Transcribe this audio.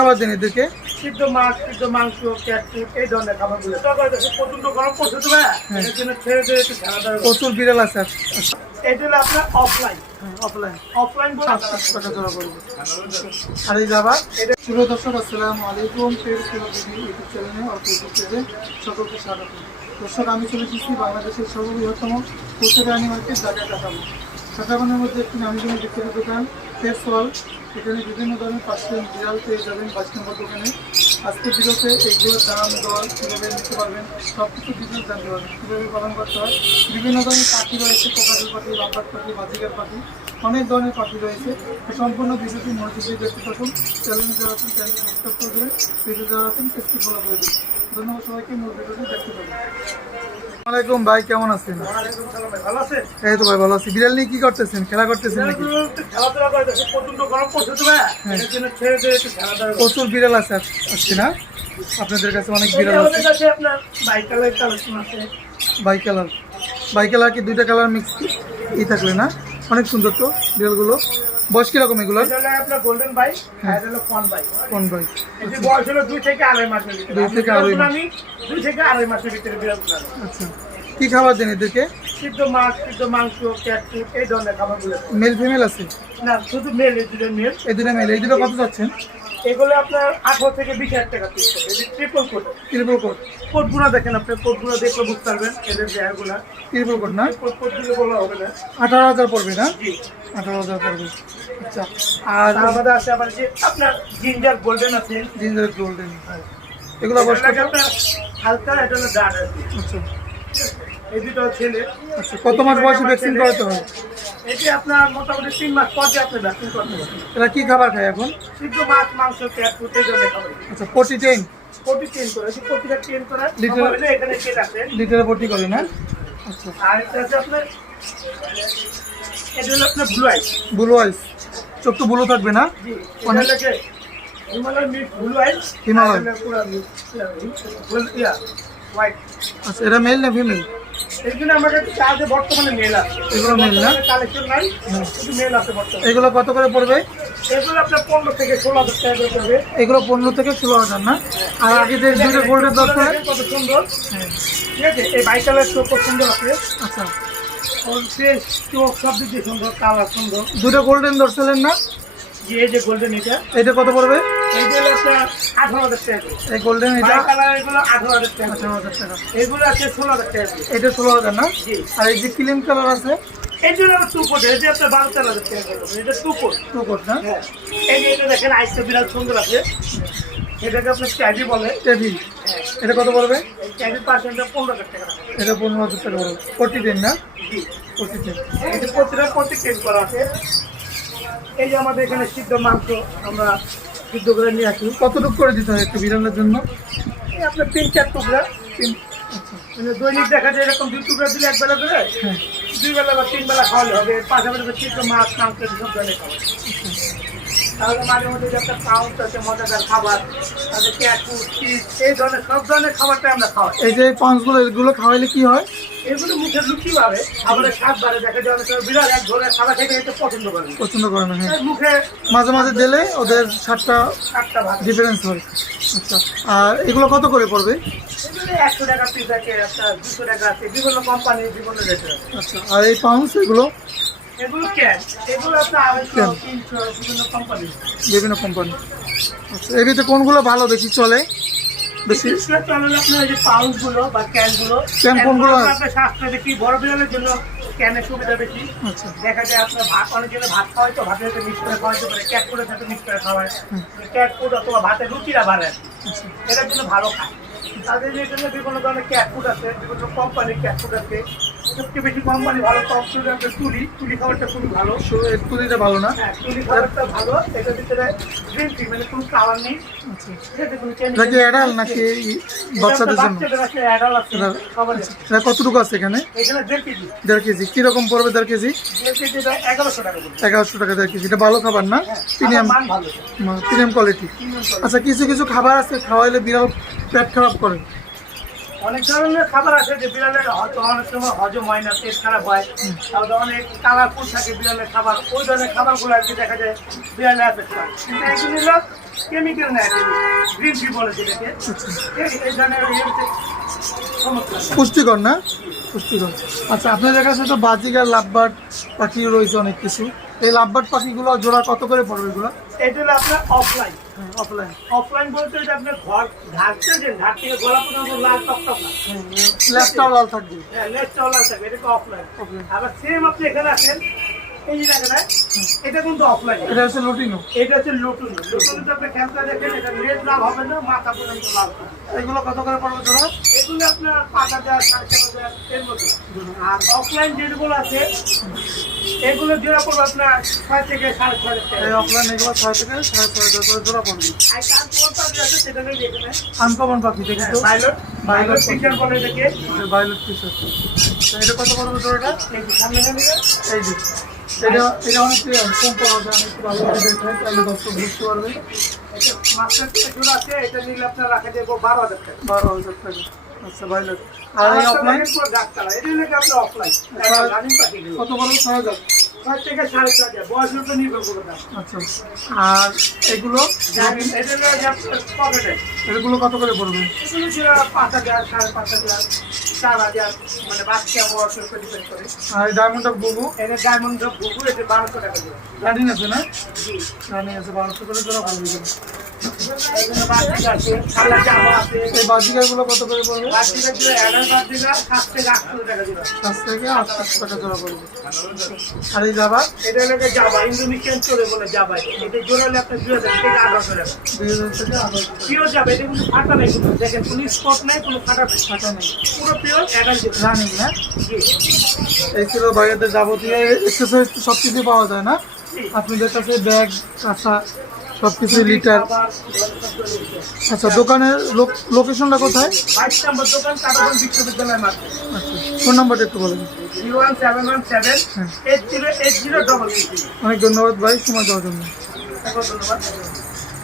খাবার দেন এদেরকে। সিদ্ধ মাছ সিদ্ধ মাংস ক্যাট এই ধরনের খাবারগুলো। প্রচণ্ড গরম পড়ছে তো ভাইয়া হ্যাঁ। এর জন্য ছেড়ে দিয়ে একটু প্রচুর বিড়াল আছে এটা হলো আপনার অফলাইন অফলাইন অফলাইন বলে সাতশো টাকা জোড়া করব আর এই যাবা প্রিয় দর্শক আসসালামু আলাইকুম। পেজ ইউটিউব চ্যানেলে অল্প সকলকে স্বাগত। দর্শক আমি চলে এসেছি বাংলাদেশের সর্ববৃহত্তম পোস্টার আনি মার্কেট ঢাকা কাটাবো কাটাবানের মধ্যে একটি নামি জন্য বিক্রিত দোকান ফেস ওয়াল এখানে বিভিন্ন ধরনের পার্সেন্ট বিড়াল পেয়ে যাবেন বাইশ নম্বর দোকানে। আজকে ভিডিওতে এগুলোর দাম, দর কীভাবে নিতে পারবেন সব কিছু ডিটেলস জানতে পারবেন। কীভাবে পালন করতে হয়? বিভিন্ন ধরনের পাখি রয়েছে কোকাটেল পাখি লাম্বার পাখি, বাজিকার পাখি, অনেক ধরনের পাখি রয়েছে। সম্পূর্ণ বিষয়টি মনোযোগ দিয়ে দেখতে থাকুন। চ্যানেলে যারা আছেন চ্যানেলটি সাবস্ক্রাইব করে দেবেন। পেজে যারা আছেন ফলো করে দেবেন। ধন্যবাদ সবাইকে মূল ভিডিওটি দেখতে পাবেন আসসালামাইকুম ভাই কেমন আছেন? এই তো ভাই ভালো আছি। বিড়াল নিয়ে কি করতেছেন? খেলা করতেছেন নাকি? হ্যাঁ। প্রচুর বিড়াল আছে না? আপনাদের কাছে অনেক বিড়াল আছে। কালার বাই কালার কি দুইটা কালার মিক্স ই থাকলে না? অনেক সুন্দর তো বিড়ালগুলো। বয়স কীরকম আপনার গোল্ডেন বাইক আর এটা হলো ফন বাইক কোন ভাই এটি বয়স হলো দুই থেকে আড়াই মাসের ভিতরে। দুই থেকে আড়াই মাস। আমি দুই থেকে আড়াই মাসের ভিতরে আচ্ছা। কি খাবার দেন এদেরকে? সিদ্ধ মাছ সিদ্ধ মাংস ক্যাট এই ধরনের খাবারগুলো। মেল ফিমেল আছে? না শুধু মেল এই দুটো মেল এই দুটো মেল এই দুটো কত যাচ্ছেন? এগুলো আপনার আঠারো থেকে বিশ হাজার টাকা পিস করে এটি ট্রিপল কোট ত্রিপুল কোট কোটগুলো দেখেন আপনি কোটগুলো দেখলে বুঝতে পারবেন এদের দেয়াগুলো ত্রিপুল কোট না? কোট কোটগুলো বলা হবে না। আঠারো হাজার পড়বে না? আঠারো হাজার পড়বে। আচ্ছা। আর মধ্যে আছে আবার যে আপনার জিঞ্জার গোল্ডেন আছে। জিঞ্জার গোল্ডেন এগুলো আপনার হালকা এটা হলো ডার্ক আছে আচ্ছা। এই দুটো ছেলে আচ্ছা কত মাস বয়সে ভ্যাকসিন করাতে হয়? এটি আপনার মোটামুটি তিন মাস পর আপনি ভ্যাকসিন করতে পারবেন। এরা কি খাবার খায় এখন? সিদ্ধ মাছ মাংস ক্যাট ফুড এই ধরনের খাবার। আচ্ছা প্রতি চেন করে প্রতিটা চেন করে। মিলে এখানে চেন আছে। লিটারে পটি করে না? আচ্ছা। আর এটা আছে আপনার এটা হলো আপনার ব্লু আইস। ব্লু আইস। চোখ তো ব্লু থাকবে না? অনেক- Himalaya mint blue ice. Himalaya. Yeah আচ্ছা এটা মেল না ফিমেল? এই জন্য আমার কাছে চার্জে বর্তমানে মেল আছে। এগুলো না? কালেকশন নাই শুধু মেল আছে বর্তমানে। এগুলো কত করে পড়বে? এগুলো আপনার পনেরো থেকে ষোলো হাজার টাকা পড়বে। এগুলো পনেরো থেকে ষোলো হাজার না? আর আগে যে দুটো গোল্ডের দরকার? কত সুন্দর। ঠিক আছে এই বাইকালের চোখ খুব সুন্দর আছে। আচ্ছা। চোখ সব দিক দিয়ে সুন্দর কালার সুন্দর। দুটো গোল্ডেন দর্শালেন না? এই যে গোল্ডেন এটা। এটা কত পড়বে? এই গোল্ডেন এটা? এগুলো আঠারো হাজার টাকা। এগুলো আছে ষোলো হাজার টাকা। এটা ষোলো হাজার না? আর এই যে ক্রিম কালার আছে? এই জন্য টু কোট এই যে আপনার বারো তেরো হাজার টাকা এটা টু কোট টু কোট না? হ্যাঁ। এই যে এটা দেখেন আইসটা বিরাট সুন্দর আছে। এটাকে আপনার ক্যাবি বলে। হ্যাঁ। এটা কত পড়বে? ক্যাবি পার্সেন্টটা পনেরো হাজার টাকা এটা পনেরো হাজার টাকা পড়বে। টেন না? টেন প্রতিটা প্রতি চেঞ্জ করা আছে। এই যে আমাদের এখানে সিদ্ধ মাংস আমরা সিদ্ধ করে নিয়ে আসি। কতটুকু করে দিতে হয় একটা বিড়ালের জন্য? এই আপনার তিন চার টুকরা তিন। মানে দৈনিক দেখা যায় এরকম দুই টুকরা দিলে এক বেলা করে? হ্যাঁ। দুই বেলা বা তিন বেলা খাওয়ালে হবে। পাশাপাশি সিদ্ধ মাছ মাংস সব ধরনের খাবার তাহলে মাঝে মধ্যে যে একটা পাউন্ড আছে মজাদার খাবার তাদের ক্যাটু চিজ এই ধরনের সব ধরনের খাবারটা আমরা খাওয়াই। এই যে পাঁচগুলো এগুলো খাওয়াইলে কি হয়? এগুলো মুখে স্বাদ বাড়ে দেখা যায় অনেক বিরাট এক ধরনের খাবার খেতে খেতে পছন্দ করে পছন্দ করে না হ্যাঁ। মুখে মাঝে মাঝে দিলে ওদের স্বাদটা ডিফারেন্স হয়। আচ্ছা আর এগুলো কত করে পড়বে? একশো টাকা পিস আছে দুশো টাকা আছে বিভিন্ন কোম্পানি বিভিন্ন আচ্ছা আর এই পাউন্স এগুলো? এগুলো ক্যাশ এগুলো আপনার আড়াইশো তিনশো বিভিন্ন কোম্পানি বিভিন্ন কোম্পানি আচ্ছা এর ভিতরে কোনগুলো ভালো বেশি চলে? বেশি বিশেষ করে আপনার যে পাউচ বা ক্যান ক্যান কোনগুলো? আপনার স্বাস্থ্য বেশি বড় বিড়ালের জন্য ক্যানের সুবিধা বেশি। আচ্ছা। দেখা যায় আপনার ভাত অনেক জন্য ভাত খাওয়াই তো ভাতের সাথে মিক্স করে খাওয়াইতে পারে ক্যাট ফুডের সাথে মিক্স করে খাওয়ায়। ক্যাট ফুড অথবা ভাতের রুচিরা বাড়ে। আচ্ছা। এটার জন্য ভালো খায়। তাদের যে জন্য বিভিন্ন ধরনের ক্যাট ফুড আছে বিভিন্ন কোম্পানির ক্যাট ফুড আছে। সবচেয়ে বেশি কোম্পানি ভালো কোম্পানি আছে তুলি তুলি খাবারটা খুবই ভালো। তুলিটা ভালো না? হ্যাঁ তুলি খাবারটা ভালো এটার ভিতরে গ্রিন টি মানে কোনো কালার নেই। আচ্ছা ঠিক আছে কোনো এটা কি অ্যাডাল নাকি বাচ্চাদের জন্য? অ্যাডাল এটা-। এটা কতটুকু আছে এখানে? এখানে দেড় কেজি। কীরকম পড়বে দেড় কেজি? এগারোশো টাকা পড়বে। এগারোশো টাকা দেড় কেজি। এটা ভালো খাবার না? প্রিমিয়াম প্রিমিয়াম কোয়ালিটি আচ্ছা কিছু কিছু খাবার আছে খাওয়াইলে বিড়াল পেট খারাপ করে। অনেক ধরনের খাবার আছে যে বিড়ালের হয়তো অনেক সময় হজম হয় না, পেট খারাপ হয়। তারপরে অনেক কালারফুল থাকে বিড়ালের খাবার, ওই ধরনের খাবারগুলো আর কি দেখা যায় বিড়ালে এফেক্ট হয়। কিন্তু একজন হলো কেমিক্যাল না গ্রিন টি বলে যেটাকে। এই- ধরনের সমস্যা। পুষ্টিকর না? পুষ্টিকর আচ্ছা আপনাদের কাছে তো বাজিকার লাভবার্ড পাখিও রয়েছে অনেক কিছু। এই লাভবার্ড পাখিগুলো জোড়া কত করে পড়বে এগুলো? এটা হলো আপনার অফলাইন অফলাইন অফলাইন বলতে যে আপনার ঘর ঢাকতে যে ঘাট থেকে গলা পর্যন্ত লাল টকটক না লাল থাকবে। হ্যাঁ লেট চলার থাকবে এটা অফলাইন। আবার সেম আপনি এখানে আছেন এই যে জায়গাটায় এটা কিন্তু অফলাইন এটা হচ্ছে লুটিনো। এটা হচ্ছে লুটুন। লুটুন আপনি খেলতে দেখেন এটা লেট লাল হবে না মাথা পর্যন্ত লাল হবে। এগুলো কত করে পড়বে জোড়া এগুলো আপনার পাঁচ হাজার সাড়ে চার হাজার এর আর অফলাইন যেগুলো আছে এগুলো জোড়া পড়বে আপনার ছয় থেকে সাড়ে ছয় এই অফলাইন এগুলো ছয় থেকে সাড়ে ছয় হাজার করে জোড়া পড়বে। আর তারপর পাখি আছে সেটা নেই এখানে আনকমন পাখি দেখি তো Pilot পাইলট টিচার বলে দেখে ভায়োলেট টিশার্ট এটা কত পড়বে জোড়াটা এই যে সামনে এই যে। এটা এটা অনেক কম পাওয়া যায় ভালো করে দেখেন তাহলে দর্শক বুঝতে পারবে মাস্টার জোড়া আছে এটা নিলে আপনার রাখা যাবে বারো হাজার টাকা। বারো হাজার টাকা। আচ্ছা আর এই অফলাইন এটা আপনার কত ছয় হাজার। দাম আচ্ছা আর এগুলো? এগুলো কত করে পড়বে? পাঁচ হাজার সাড়ে পাঁচ হাজার। মানে বাচ্চা বয়সের উপর ডিপেন্ড করে। আর ডায়মন্ড অফ বুবু এটা ডায়মন্ড এটা বারোশো টাকা দিয়ে। রানিং আছে না? জি। রানিং আছে বারোশো করে জোড়া পড়বে এই কত করে পড়বে? সাত থেকে আটশো টাকা দিলাম পাঁচ থেকে আটশো টাকা জোড়া পড়বে। আর এই যাবা এটা হলো জাবা? ইন্দোনেশিয়ান চলে বলে জাবা এটা জোড়ালে আপনার দুই হাজার থেকে আঠারোশো টাকা। দুই হাজার থেকে আঠারো পিওর যাবে এটা কিন্তু ফাটা নেই কিন্তু দেখেন কোনো স্পট নেই কোনো ফাটা নেই। টাকা নেই। পুরো পিওর অ্যাডাল্ট রানিং না? এই ছিল বাইরেদের যাবতীয় এক্সারসাইজ সব কিছু পাওয়া যায় না। আপনাদের কাছে ব্যাগ কাঁচা সব কিছু লিটার। আচ্ছা দোকানের লোকেশনটা কোথায়? আচ্ছা ফোন নাম্বারটা একটু বলেন। অনেক ধন্যবাদ ভাই সময় দেওয়ার জন্য। ধন্যবাদ।